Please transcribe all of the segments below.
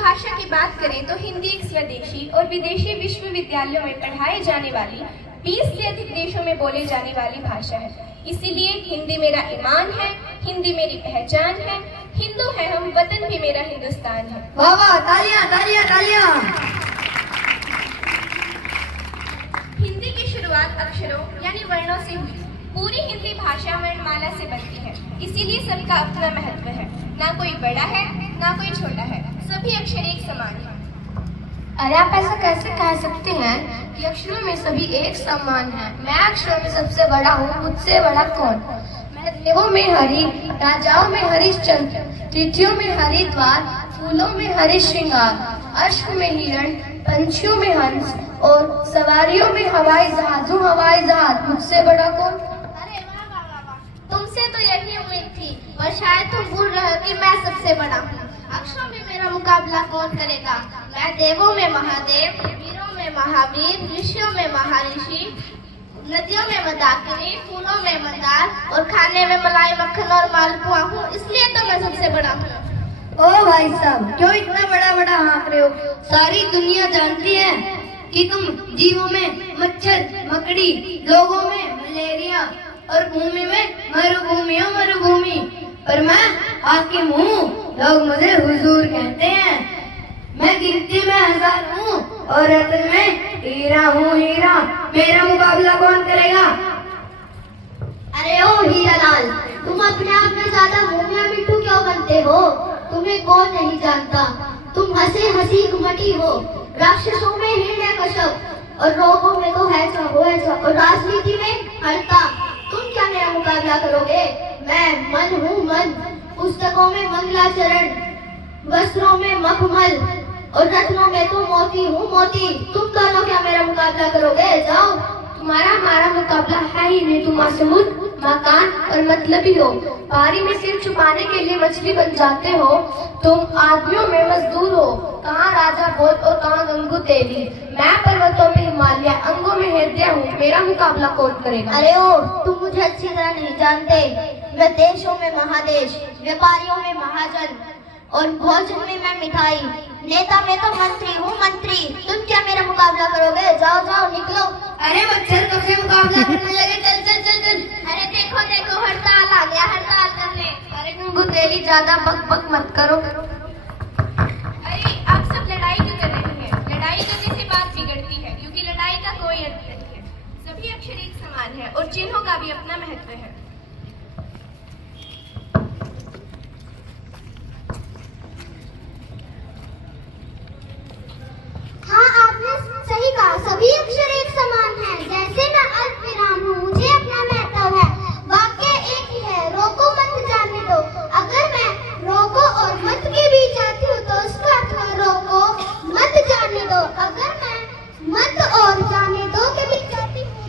भाषा की बात करें तो हिंदी एक स्वदेशी और विदेशी विश्वविद्यालयों में पढ़ाई जाने वाली 20 से अधिक देशों में बोले जाने वाली भाषा है। इसीलिए हिंदी मेरा ईमान है, हिंदी मेरी पहचान है, हिंदू है हम, वतन भी मेरा हिंदुस्तान है। वाह वाह, तालियां तालियां तालियां। हिंदी की शुरुआत अक्षरों यानी वर्णों से हुई। पूरी हिंदी भाषा वर्णमाला से बनती है, इसीलिए सबका अपना महत्व है। ना कोई बड़ा है ना कोई छोटा है, सभी अक्षर एक समान है। अरे आप ऐसा कैसे कह सकते हैं कि अक्षरों में सभी एक समान हैं? मैं अक्षरों में सबसे बड़ा हूँ, मुझसे बड़ा कौन? मैं देवों में हरि, राजाओं में हरिश्चंद्र, तिथियों में हरिद्वार, फूलों में हरि श्रृंगार, अश्व में हिरण, पंछियों में हंस और सवारियों में हवाई जहाज हूँ, हवाई जहाज। मुझसे बड़ा कौन? अरे वाह वाह वाह वाह, तुमसे तो यही उम्मीद थी और शायद तुम भूल रहे हो कि मैं सबसे बड़ा हूँ। अक्षरों में मेरा मुकाबला कौन करेगा? मैं देवों में महादेव, वीरों में महावीर, ऋषियों में महर्षि, नदियों में मंदाकिनी, फूलों में मंदार और खाने में मलाई मक्खन और मालपुआ हूँ, इसलिए तो मैं सबसे बड़ा हूँ। ओ भाई साहब, क्यों इतना बड़ा बड़ा हाँक रहे हो? सारी दुनिया जानती है कि तुम जीवों में मच्छर मकड़ी, लोगों में मलेरिया और भूमि में मरुभूमि हो मरुभूमि। पर मैं हाकिम हूँ, लोग मुझे हुजूर कहते हैं। मैं गिनती में 1000 हूँ और रत्न में हीरा हूँ हीरा। मेरा मुकाबला कौन करेगा? अरे ओ हीरा लाल, तुम अपने आप में ज्यादा मोमिया मिट्टू क्यों बनते हो? तुम्हें कौन नहीं जानता, तुम हंसे हंसी घुमटी हो। राक्षसों में हिरण्यकश्यप और रोगों में तो है और राजनीति में हरता। तुम क्या मेरा मुकाबला करोगे? मैं मन हूँ मन, पुस्तकों में मंगलाचरण, वस्त्रों में मखमल और रत्नों में तो मोती हूँ मोती। तुम दोनों क्या मेरा मुकाबला करोगे? जाओ। तुम्हारा हमारा मुकाबला है ही नहीं। तुम आसमुद, मकान और मतलबी हो। पारी में सिर छुपाने के लिए मछली बन जाते हो। तुम आदमियों में मजदूर हो। कहाँ राजा भोज और कहाँ गंगू तेली। मैं पर्वतों में हिमालय, अंगों में हृदय हूँ। मेरा मुकाबला कौन करेगा? अरे ओ, तुम मुझे अच्छी तरह नहीं जानते। मैं देशों में महादेश, व्यापारियों में महाजन और भोजन में मैं मिठाई, नेता में तो मंत्री हूँ मंत्री। तुम क्या मेरा मुकाबला करोगे? जाओ जाओ निकलो। अरे मच्छर कब से मुकाबला करने लगे? चल चल चल चल। अरे देखो देखो, हड़ताल आ गया, हड़ताल करने। अरे गंगू तेली, ज्यादा बक बक मत करो। अरे आप सब लड़ाई क्यों कर रही हैं? लड़ाई करने से बात बिगड़ती है, क्योंकि लड़ाई का कोई अर्थ नहीं है। सभी अक्षर एक समान है और चिन्हों का भी अपना महत्व है। हाँ, आपने सही कहा, सभी अक्षर एक समान हैं। जैसे मैं अल्प विराम हूँ, मुझे अपना महत्व है। वाक्य एक ही है, रोको मत जाने दो। अगर मैं रोको और मत के बीच आती हूँ तो उसका अर्थ है रोको मत जाने दो। अगर मैं मत और जाने दो के बीच आती हूँ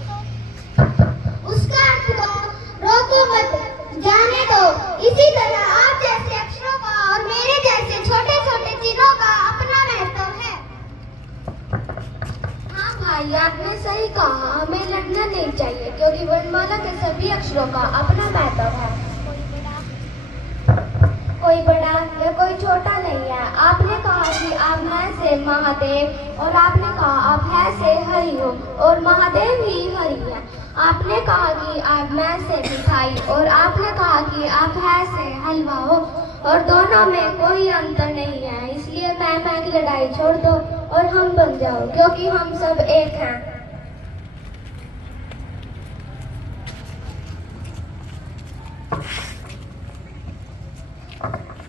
तो उसका अर्थ तो रोको मत जाने दो। इसी तरह आप जैसे अक्षरों का और मेरे जैसे छोटे छोटे चिन्हों का अपना महत्व है। हाँ भाई, आपने सही कहा। हमें लड़ना नहीं चाहिए, क्योंकि वर्णमाला के सभी अक्षरों का अपना महत्व है। कोई बड़ा या कोई छोटा नहीं है। आपने कहा कि आप हैं से महादेव और आपने कहा आप हैं से हरि हो और महादेव ही हरि है। आपने कहा कि आप मैं से मिठाई और आपने कहा कि आप हैं से हलवा हो और दोनों में कोई अंतर नहीं है। इसलिए मैं की लड़ाई छोड़ दो और हम बन जाओ, क्योंकि हम सब एक हैं।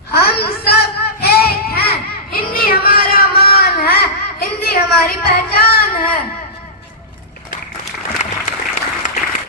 हम सब